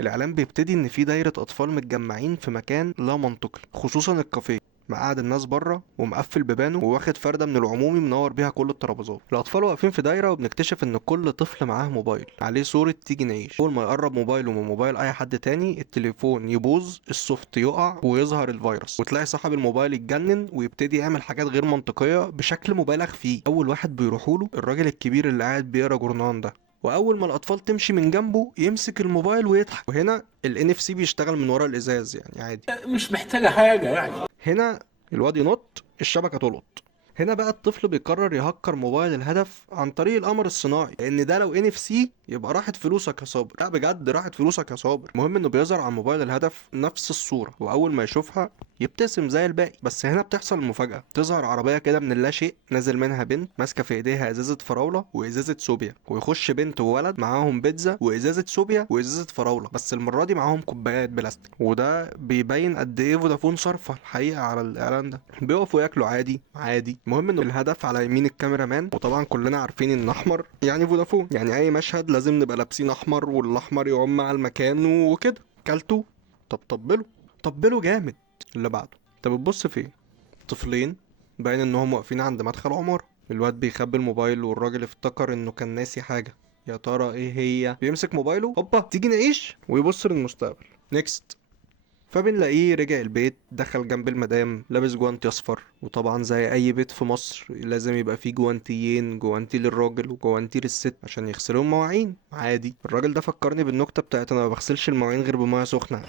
الاعلان بيبتدي ان في دايرة اطفال متجمعين في مكان لا منطقي، خصوصا الكافيه، مقعد الناس بره ومقفل بيبانه وواخد فردة من العمومي منور بيها كل الترابيزات. الأطفال واقفين في دايرة وبنكتشف إن كل طفل معاه موبايل عليه صورة تيجي نعيش. أول ما يقرب موبايله من موبايل أي حد تاني التليفون يبوظ، السوفت يقع ويظهر الفيروس، وتلاقي صاحب الموبايل يتجنن ويبتدي يعمل حاجات غير منطقية بشكل مبالغ فيه. أول واحد بيروحوله الراجل الكبير اللي قاعد بيقرا جورنان ده، واول ما الاطفال تمشي من جنبه يمسك الموبايل ويضحك. وهنا ال NFC بيشتغل من ورا الازاز يعني عادي. مش محتاجة حاجة يعني. هنا الواد ينط الشبكة تلقط. هنا بقى الطفل بيقرر يهكر موبايل الهدف عن طريق القمر الصناعي، لان ده لو NFC يبقى راحت فلوسك يا صابر. لا بجد راحت فلوسك يا صابر. المهم انه بيظهر على موبايل الهدف نفس الصورة، واول ما يشوفها يبتسم زي الباقي. بس هنا بتحصل المفاجأة، تظهر عربية كده من اللا شيء، نازل منها بنت ماسكة في ايديها ازازة فراولة وازازة سوبيا، ويخش بنت وولد معاهم بيتزا وازازة سوبيا وازازة فراولة، بس المرة دي معاهم كوبايات بلاستيك. وده بيبين قد ايه فودافون صارفة الحقيقة على الاعلان ده. بيقفوا ياكلوا عادي عادي. المهم انه الهدف على يمين الكاميرا مان، وطبعا كلنا عارفين ان احمر يعني فودافون، يعني اي مشهد لازم نبقى لابسين احمر والاحمر يعم على المكان وكده. كلته؟ طب طبله، طبله جامد. اللي بعده. انت بتبص فين؟ طفلين باين انهم واقفين عند مدخل عمارة. الواد بيخبي الموبايل والراجل افتكر انه كان ناسي حاجة. يا ترى ايه هي؟ بيمسك موبايله، هوبا تيجي نعيش، ويبص للمستقبل. نيكست. فبنلاقيه رجع البيت، دخل جنب المدام لابس جوانتي اصفر، وطبعا زي اي بيت في مصر لازم يبقى فيه جوانتيين، جوانتي للراجل وجوانتي للست عشان يغسلوا المواعين عادي. الراجل ده فكرني بالنكته بتاعت انا ما بغسلش المواعين غير بميه سخنه.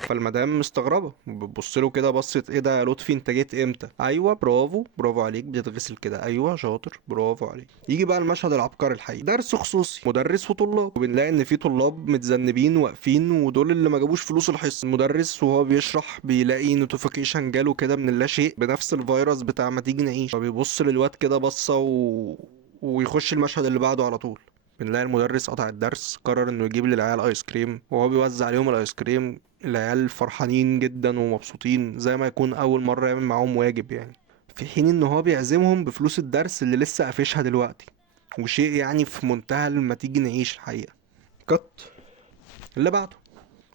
فالمدام مستغربه بتبص له كده بصت، ايه ده يا لطفي انت جيت امتى؟ ايوه برافو برافو عليك بتتغسل كده، ايوه شاطر برافو عليك. يجي بقى المشهد العبقري الحقيقي، درس خصوصي مدرس وطلاب، وبنلاقي ان في طلاب متذنبين واقفين ودول اللي ما جابوش فلوس الحصه. المدرس وهو بيشرح بيلاقي نوتيفيكيشن جاله كده من اللا شيء بنفس الفيروس بتاع ما تيجي نعيش، فبيبص للواد كده بصه ويخش المشهد اللي بعده على طول. بنلاقي المدرس قطع الدرس، قرر انه يجيب للعيال ايس كريم، وهو بيوزع عليهم الايس كريم العيال فرحانين جدا ومبسوطين زي ما يكون اول مرة يعمل معاهم واجب يعني، في حين ان هو بيعزمهم بفلوس الدرس اللي لسه قافشها دلوقتي. وشيء يعني في منتهى لما تيجي نعيش الحقيقة. كت. اللي بعده.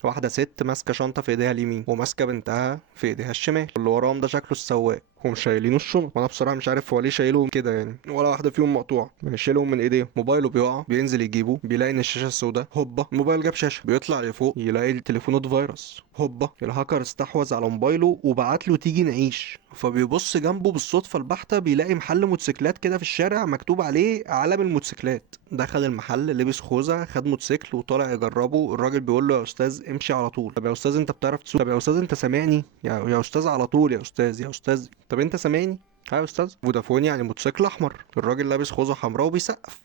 واحدة ست ماسكة شنطة في ايديها اليمين وماسكة بنتها في ايديها الشمال، اللي وراهم ده شكله السواق، هم شايلينه الشنط. وانا بصراحة مش عارف هو ليه شايلهم كده يعني، ولا واحدة فيهم مقطوعة، شايلهم من ايديهم. موبايله بيقع، بينزل يجيبه بيلاقي ان الشاشة السوداء، هوبا الموبايل جاب شاشة. بيطلع لفوق يلاقي التليفون اتفيروس، هوبا الهاكر استحوذ على موبايله وبعت له تيجي نعيش. فبيبص جنبه بالصدفة البحتة بيلاقي محل موتوسيكلات كده في الشارع مكتوب عليه علم الموتوسيكلات. دخل المحل لبس خوذة خد موتوسيكل وطالع يجربه. الراجل بيقول له يا استاذ امشي على طول. طب يا استاذ انت بتعرف تسوق؟ طب يا استاذ انت سامعني؟ يا استاذ على طول يا استاذ يا استاذ. طب انت سامعني؟ ها يا استاذ. فودافون يعني موتوسيكل احمر. الراجل لابس خوذة حمراء وبيسقف.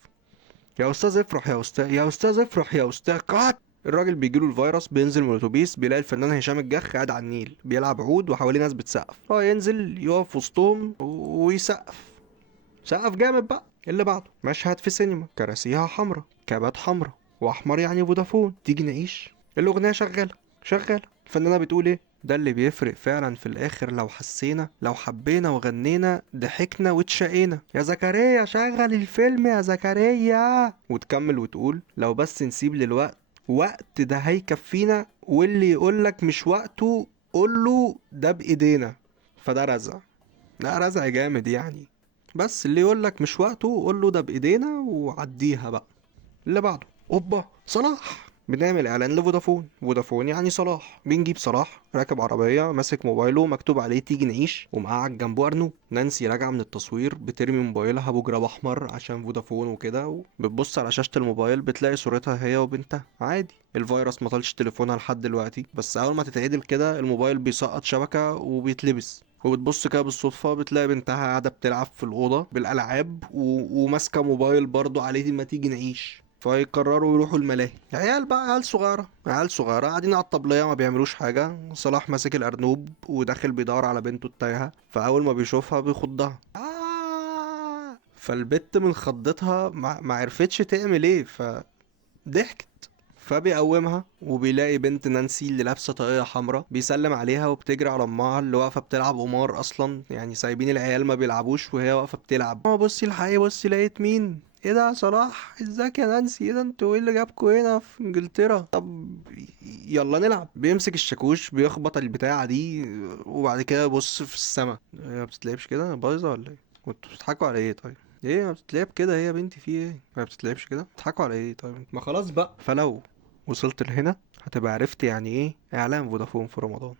يا استاذ افرح يا استاذ يا استاذ افرح يا استاذ قعد. الراجل بيجيله الفيروس، بينزل من الاتوبيس بيلاقي الفنان هشام الجح قاعد على النيل بيلعب عود وحواليه ناس بتسقف، هو ينزل يقف وسطهم ويسقف، سقف جامد بقى. اللي بعده. مشهد في سينما، كراسيها حمرا، كابات حمرا، واحمر يعني فودافون تيجي نعيش. الاغنيه شغاله شغاله، الفنانه بتقول ايه؟ ده اللي بيفرق فعلا في الاخر، لو حسينا لو حبينا وغنينا ضحكنا واتشقينا، يا زكريا شغل الفيلم يا زكريا. وتكمل وتقول لو بس نسيب للوقت وقت ده هيكفينا، واللي يقولك مش وقته قوله ده بايدينا. فده رزع، لا رزع جامد يعني. بس اللي يقولك مش وقته قوله ده بايدينا وعديها بقى. اللي بعده. اوبا صلاح. بنعمل اعلان لفودافون، فودافون يعني صلاح. بنجيب صلاح راكب عربيه ماسك موبايله مكتوب عليه تيجي نعيش ومقعد جنبه ارنو. نانسي راجعه من التصوير بترمي موبايلها بجراب احمر عشان فودافون وكده، بتبص على شاشه الموبايل بتلاقي صورتها هي وبنتها عادي. الفيروس ما طالش تليفونها لحد دلوقتي، بس اول ما تتعدل كده الموبايل بيسقط شبكه وبيتلبس، وبتبص كده بالصدفة بتلاقي بنتها قاعدة بتلعب في الأوضة بالألعاب وماسكة موبايل برضو عليه ما تيجي نعيش. فيقرروا يروحوا الملاهي. عيال بقى، عيال صغيرة، عيال صغيرة قاعدين على الطبلية ما بيعملوش حاجة. صلاح ماسك الأرنوب وداخل بيدور على بنته التايهة، فأول ما بيشوفها بيخضها فالبت من خضتها ما عرفتش تعمل ايه فضحكت. فبيقومها وبيلاقي بنت نانسي اللي لابسه طاقية حمراء بيسلم عليها وبتجري على امها اللي واقفه بتلعب قمار اصلا، يعني سايبين العيال ما بيلعبوش وهي واقفه بتلعب. بصي الحقيقة، بصي لقيت مين؟ ايه ده يا صلاح، ازيك يا نانسي، ايه ده انتوا ايه اللي جابكوا هنا في انجلترا؟ طب يلا نلعب. بيمسك الشاكوش بيخبط البتاعة دي وبعد كده يبص في السما. هي ما بتتلعبش كده، بايظة ولا ايه؟ كنتوا بتضحكوا على ايه طيب؟ ايه ما بتتلعب كده هي يا بنتي، في ايه ما بتتلعبش كده؟ بتضحكوا على ايه طيب؟ ما خلاص بقى. فلو وصلت لهنا هتبقى عرفت يعني ايه اعلان فودافون في رمضان.